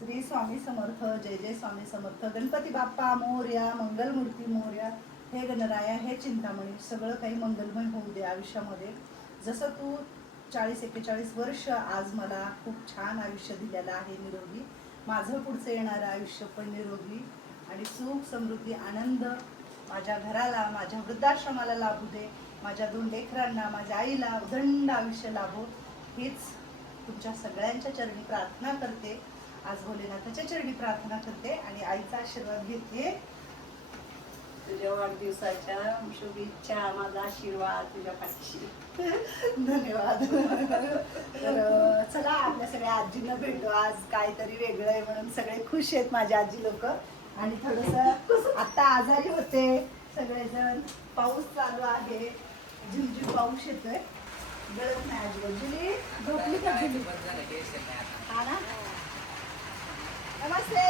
श्री स्वामी समर्थ. जय जय स्वामी समर्थ. गणपती बाप्पा मोरया, मंगलमूर्ती मोरया. हे गणराया, हे चिंतामणी, सगळं काही मंगलमय होऊ दे आयुष्यामध्ये. जसं तू 40-41 वर्ष आज मला खूप छान आयुष्य दिलेलं आहे निरोगी, माझं पुढचं येणारं आयुष्य पण निरोगी आणि सुख समृद्धी आनंद माझ्या घराला, माझ्या वृद्धाश्रमाला लाभू दे, माझ्या 2 लेकरांना, माझ्या आईला उदंड आयुष्य लाभो, हीच तुमच्या सगळ्यांच्या चरणी प्रार्थना करते. आज भोलेनाथाच्या चरणी प्रार्थना करते आणि आईचा आशीर्वाद घेते. तुझ्या वाढदिवसाच्या शुभेच्छा, माझा आशीर्वाद तुझ्या पाठीशी. धन्यवाद. तर चला आपल्या सगळ्या आजींना भेटू. आज काहीतरी वेगळं आहे म्हणून सगळे खुश आहेत माझे आजी लोक. आणि थोडस आता आजारी होते सगळेजण, पाऊस चालू आहे, झिमझिम पाऊस येतोय, गळत नाही अजिबात. जुली झोपली का? जुली हा ना. नमस्ते.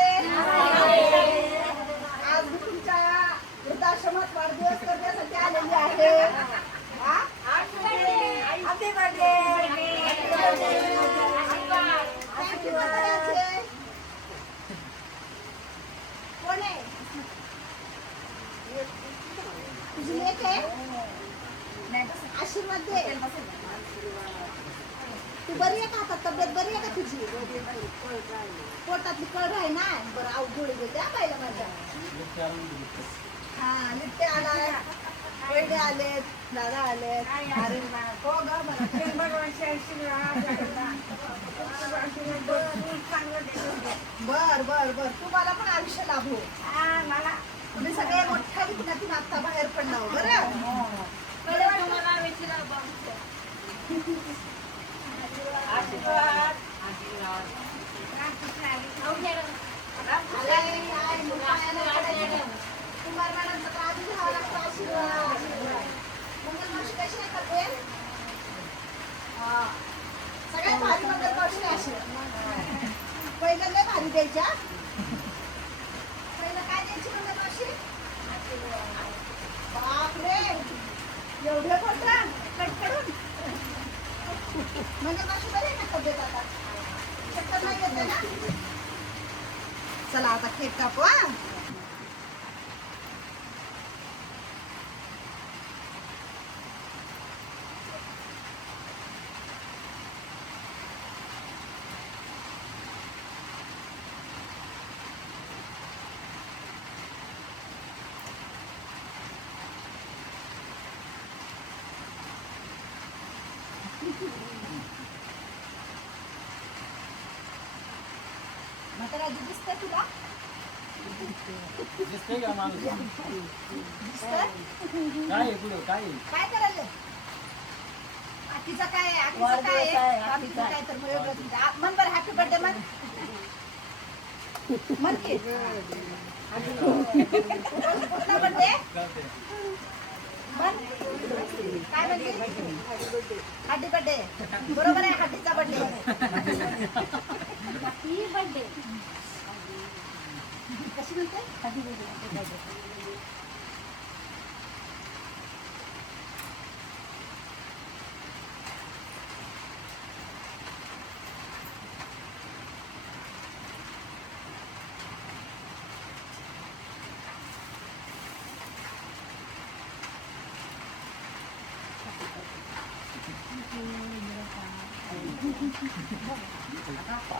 आज मी तुमच्या वृद्धाश्रमात वाढदिवस करण्यासाठी आलेली आहे. Happy birthday. कोण आहे? तुझी लेक आहे? आशीर्वाद दे. तू बरी आहे का? आता तब्येत बरी आहे का तुझी? पोटातली कळ आहे ना. बरं आऊ गोळी देते पाहिलं माझ्या. हा लिट्टे आला, वैडे आलेत, दादा आलेत. अरे हो ग. बर बर बर. तुम्हाला पण आयुष्य लाभो. मला तुम्ही सगळे मोठ्या विकण्यातून आता बाहेर पडला हो. बरं आशीर्वाद. कुमार मॅडम आधी घ्यावा लागतो आशीर्वाद. मंगलमावशी कशी आहे तब्येत? सगळ्यात भारी मंगलमावशी आशीर्वाद. पहिलं लय भारी द्यायच्या. पहिलं काय द्यायची मंगलमावशी? बापरे एवढे पडला कडकडून. मंगलमावशी बरी आहे का तब्येत आता? चक्कर नाही येते ना? चला आता केक कापू. म्हातारा आजी दिसतंय तुला? दिसतंय का माणूस? दिसतंय? काय करायला? आखीचा काय आहे? आखीचं काय आहे? आखीचं काय तर वेगळंच. मन बरं हॅपी बर्थडे मन. मन की कुठला बर्थडे? मन काय म्हणते? Happy birthday. बरोबर आहे, हॅपीचा बर्थडे. हॅपी बर्थडे कशी म्हणते? Happy birthday.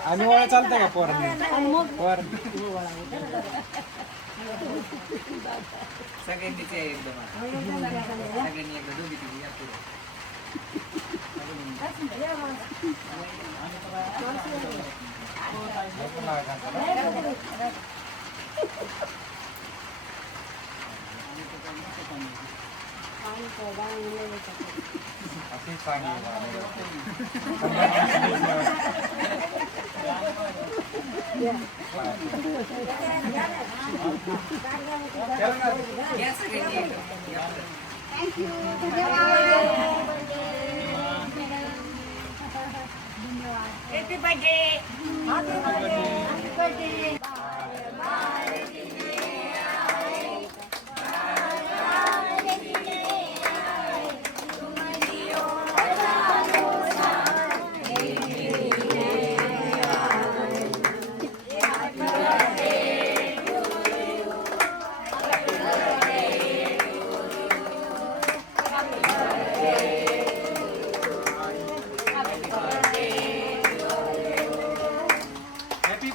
आणि वळ चालतंय का पोरांनी? सगळ्यांनी एकदम सगळ्यांनी एकदा दोघी तिघी या पुढे. असे सांगितलं या सगळ्यांनी एकदम. थँक्यू. धन्यवाद. Happy birthday. Happy birthday.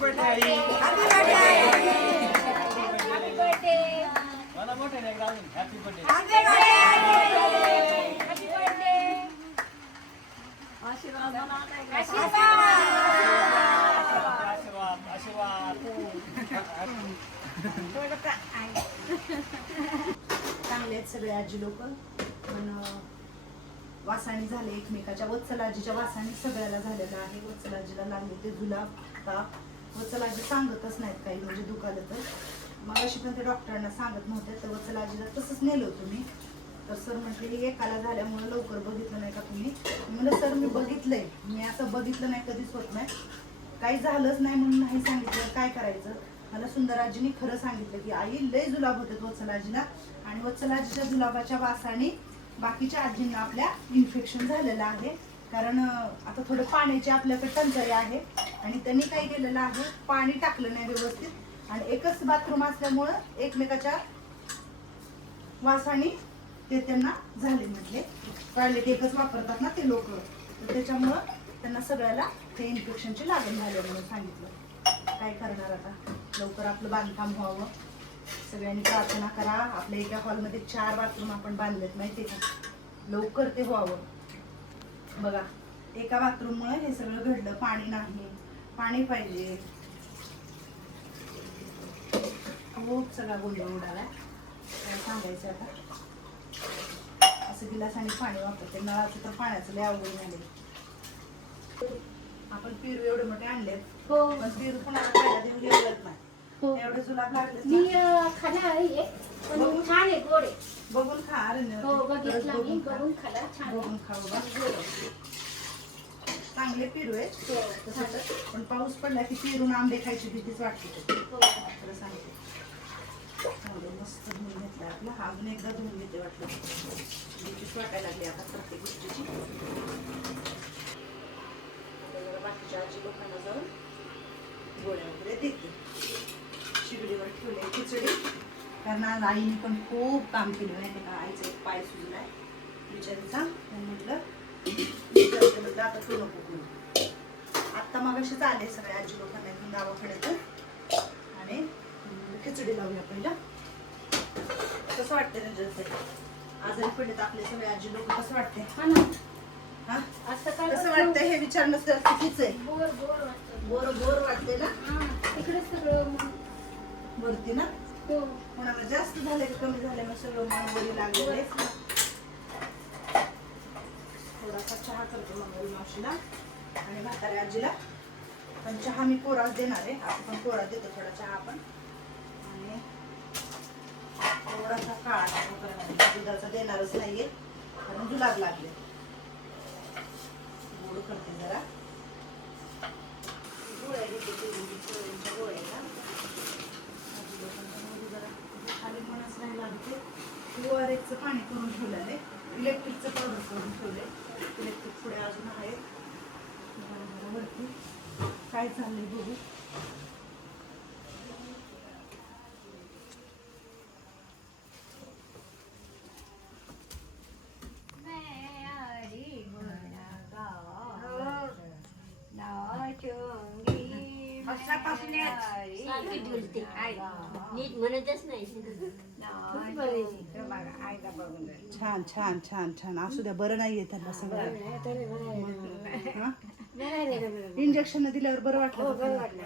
Birthday आई हॅपी बर्थडे मला मोठे नाही गाऊन हॅपी बर्थडे हॅपी बर्थडे आशीर्वाद म्हणा आता एक आशीर्वाद आशीर्वाद चांगले आहेत सगळे आजी लोक पण वासाणी झाले एकमेकाच्या. वत्सलाजीच्या वासाणी सगळ्याला झालेलं आहे. वत्सलाजीला लागले ते जुलाब ताप. वत्सलाजी सांगतच नाहीत काही म्हणजे दुखालं तर. मग अशी पण ते डॉक्टरांना सांगत नव्हते तर वत्सलाजीला तसंच नेलं होतं मी. तर सर म्हटले हे एकाला झाल्यामुळे लवकर बघितलं नाही का तुम्ही. म्हणलं सर मी बघितलंय, मी असं बघितलं नाही कधीच होत नाही, काही झालंच नाही म्हणून नाही सांगितलं, काय करायचं. मला सुंदराजीने खरं सांगितलं की आई लय जुलाब होते वत्सलाजीला आणि वत्सलाजीच्या जुलाबाच्या वासाने बाकीच्या आजींना आपल्या इन्फेक्शन झालेलं आहे. कारण आता थोडं पाण्याची आपल्याकडे टंचाई आहे आणि त्यांनी काय केलेलं आहे, पाणी टाकलं नाही व्यवस्थित आणि एकच बाथरूम असल्यामुळं एकमेकाच्या वासाने ते त्यांना झाले. म्हटले टॉयलेट एकच वापरतात ना ते लोक, तर त्याच्यामुळं त्यांना सगळ्याला ते इन्फेक्शनची लागण झाले म्हणून सांगितलं. काय करणार आता, लवकर आपलं बांधकाम व्हावं. सगळ्यांनी प्रार्थना करा. आपल्या एका हॉलमध्ये 4 बाथरूम आपण बांधलेत माहितीये का, लवकर ते व्हावं. बघा एका बाथरूममुळे हे सगळं घडलं. पाणी नाही, पाणी पाहिजे. खूप सगळा गोंधळ उडाला. काय सांगायचं आता, असं गिलासाने पाणी वापरते. नळाचं तर पाण्याचं लय अवघड झाले. आपण पेरू एवढे मोठे आणलेत हो पण पेरू कुणाला खायला देऊन गेलत नाही. हो एवढे जुलाब लागले मी खाणार आहे पण छान आहे गोड आहे. बघून खा. अरे हो बघितला मी, बघून खाला छान बघून खा बाबा. चांगले पेरू आहे हो, तसं तर. पण पाऊस पडला की पेरून आंबे खायची भीतीच वाटते. हो. खरं सांगते. चांगलं मस्त धुवून घेतलं आपलं. अजून एकदा धुवून घेते वाटलं, भीतीच वाटायला लागली आता प्रत्येक गोष्टीची. जरा बाकीच्या आजी लोकांना जाऊन गोळ्या वगैरे देते. शिगडीवर ठेवले खिचडी, कारण आज आईने पण खूप काम केलं नाही का. आईचा एक पाय सुजलाय बिचारीचा. म्हटलं विचारते, म्हटलं आता तू नको करू. आत्ता मग असेच आले सगळे आजी लोकांना इथून गावाकडे आणि खिचडी लावूया पहिला. कसं वाटतंय त्याच्यात आजारी पडलेत आपले सगळे आजी लोक, कसं वाटतंय हा ना. हा आज सकाळी कसं वाटतंय हे विचारणं चुकीचं आहे. बोर बोर वाटतं. बोर बोर वाटते ना हा तिकडे सगळं वरती ना. हो कोणाला जास्त झालं की कमी झालं मग सगळं मन वरी लागले. थोडासा चहा करते मंगल मावशीला आणि म्हाताऱ्या आजीला. पण चहा मी कोराच देणार आहे. आपण पण कोरा देतो थोडा चहा आपण. आणि थोडासा काळा टाकू करणार, दुधाचा देणारच नाहीये कारण जुलाब लागले. गोड करते जरा. गोळ्या घेते पोळ्यांच्या गोळ्या ना. आजी लोकांच्या मध्ये जरा खाली मनच नाही लागते. ORSचं पाणी करून ठेवलं आहे. इलेक्ट्रिकचं पावडर करून ठेवलंय. इलेक्ट्रिक पुढे अजून आहेत. वरती काय चाललंय बघू. सारखी ढुलते. नीट म्हणतच नाही. छान छान छान छान असू द्या. बरं नाहीये त्यांना सगळं. इंजेक्शन दिल्यावर बरं वाटलं का त्यांना?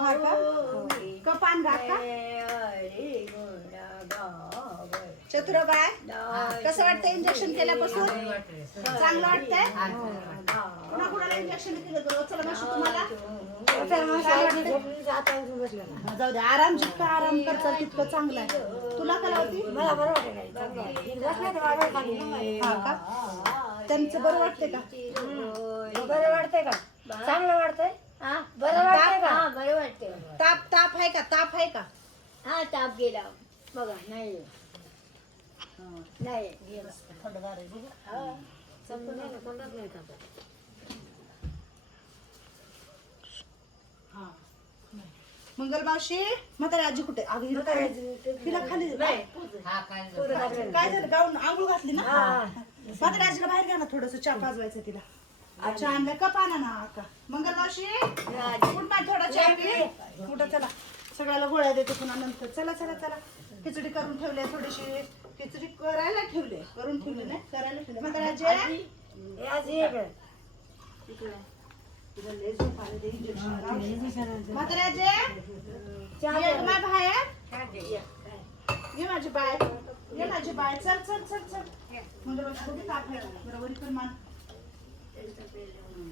हा का? का पान घात का? चतुराबाई कसं वाटतंय इंजेक्शन केल्यापासून? चांगलं वाटतंय? कुणा कुणाला इंजेक्शन केलं तर चला मावशी तुम्हाला जाऊ दे. आराम जितका आराम करता तितकं चांगलं आहे. तुला का लावती? मला बरं हा का? त्यांचं बरं वाटतंय का? बरं वाटतंय का? चांगलं वाटतंय? हा बरं वाटतंय का? हा बरं वाटतंय. ताप ताप आहे का? ताप आहे का? हा ताप गेला बघा नाही. नाही थंडगार आहे बघ. हा. समजून नाही ना, कोणताच नाही खात. हा मंगल मावशी म्हातारी आजी कुठे अगं हिला काय हिला खाली नाही. काय झालं गाऊन आंघोळ घातली ना म्हातारी आजीला बाहेर घ्या ना थोडस चहा पाजवायचं तिला चहा आणलं कप आणा ना अक्का मंगल मावशी कुठं नाही थोडा चहा पी कुठं चला सगळ्याला गोळ्या देते पुन्हा नंतर चला चला चला खिचडी करून ठेवली थोडीशी खिचडी करायला ठेवले करून ठेवले नाही करायला ठेवले म्हातारी आजी हे आजी ये गं. तुला लय झोप आली ते इंजेक्शन म्हातारी आजी चहा ये कर. बाय बाहेर चहा घे, ये. ये माझी बाय ये माझी बाय चल चल चल चल मंगल मावशी बघी ताप आहे बरोबर कर मान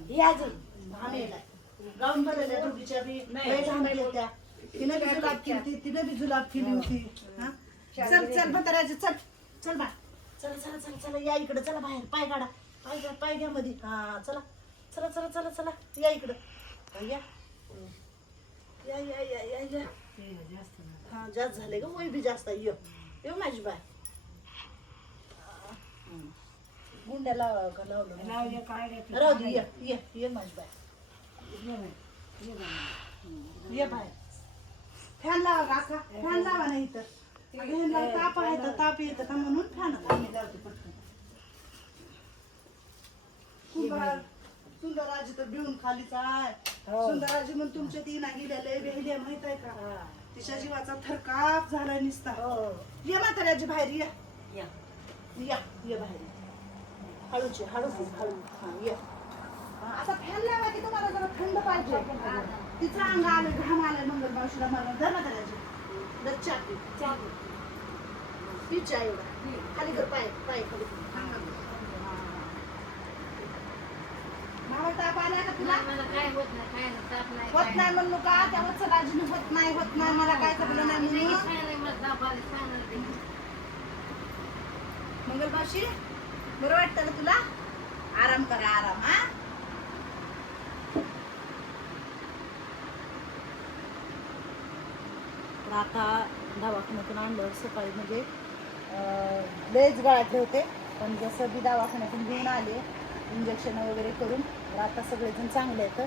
ही आजी घाम यायलाय गाऊन भरलेल्या दोघीच्या बी लय घाम यायला त्या तिनं बी जुलाब केली तिनं बी जुलाब केली होती हा चल चल म्हाताऱ्याची चल चल बाय चला चला चला चला या इकडे चला बाहेर पाय काढा पाय घ्या मध्ये हा चला चला चला चला चला या इकडं या या या या या या हा जास्त झाले ग वय बी जास्त आहे ये माझी बाय गुंड्या लावलं लावले काय रे तू? राहू दे ये माझी बाय ये बाय फॅन लावा काका फॅन लावा नाही तर ह्यांना ताप आहे तर ताप येतं का म्हणून फॅन आम्ही लावते पटकन सुंदराजी तर बिळून खालीच आहे सुंदराजी म्हणून तुमच्या तीन गेलेले वेहले माहित आहे का तिच्या जीवाचा थरकाप झालाय निसता ये म्हाताऱ्याची बाहेर ये या. ये बाहेर हळूची हळू हा ये आता फॅन लावा की तुम्हाला जरा थंड पाहिजे तिचं अंग आलं घाम आलंय मंगल मावशीला मला धर म्हाताऱ्याची लच्चा पिच्या एवढा खाली कर पाय पाय खाली मावा ताप आला का तुला मला काय होत नाही, काय नाही, ताप नाही, होत काय नाही म्हणलो का त्या वत्सलाजीने होत नाही मला काय जमलं नाही नाही. म्हणून काय नाही, मला ताप आला, सांगणार ते. मंगलमावशी बरं वाटतं ना तुला आराम करा आराम हा तर आता दवाखान्यातून आणलं सकाळी म्हणजे लयच गळ्यातले होते पण जसं बी दवाखान्यातून घेऊन आले इंजेक्शन वगैरे करून तर आता सगळेजण चांगले आहेत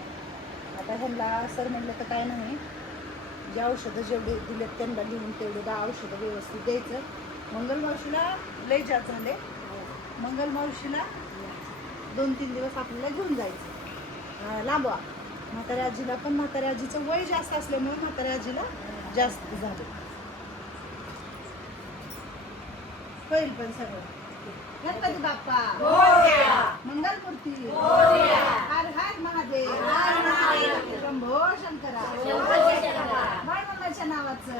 आता ह्यांना सर म्हणलं तर काय नाही जे औषधं जेवढे दिलेत त्यांना लिहून तेवढे औषधं व्यवस्थित द्यायचं मंगलमावशीला लय जास्त झाले मंगलमावशीला 2-3 दिवस आपल्याला घेऊन जायचं लांबवा म्हाताऱ्या आजीला पण म्हाताऱ्या आजीचं वय जास्त असल्यामुळे म्हाताऱ्या आजीला जास्त झाले होईल पण सगळं गणपती बाप्पा मंगलमूर्ती हर हर महादेव शंभो शंकरा बाळमामाच्या नावाचं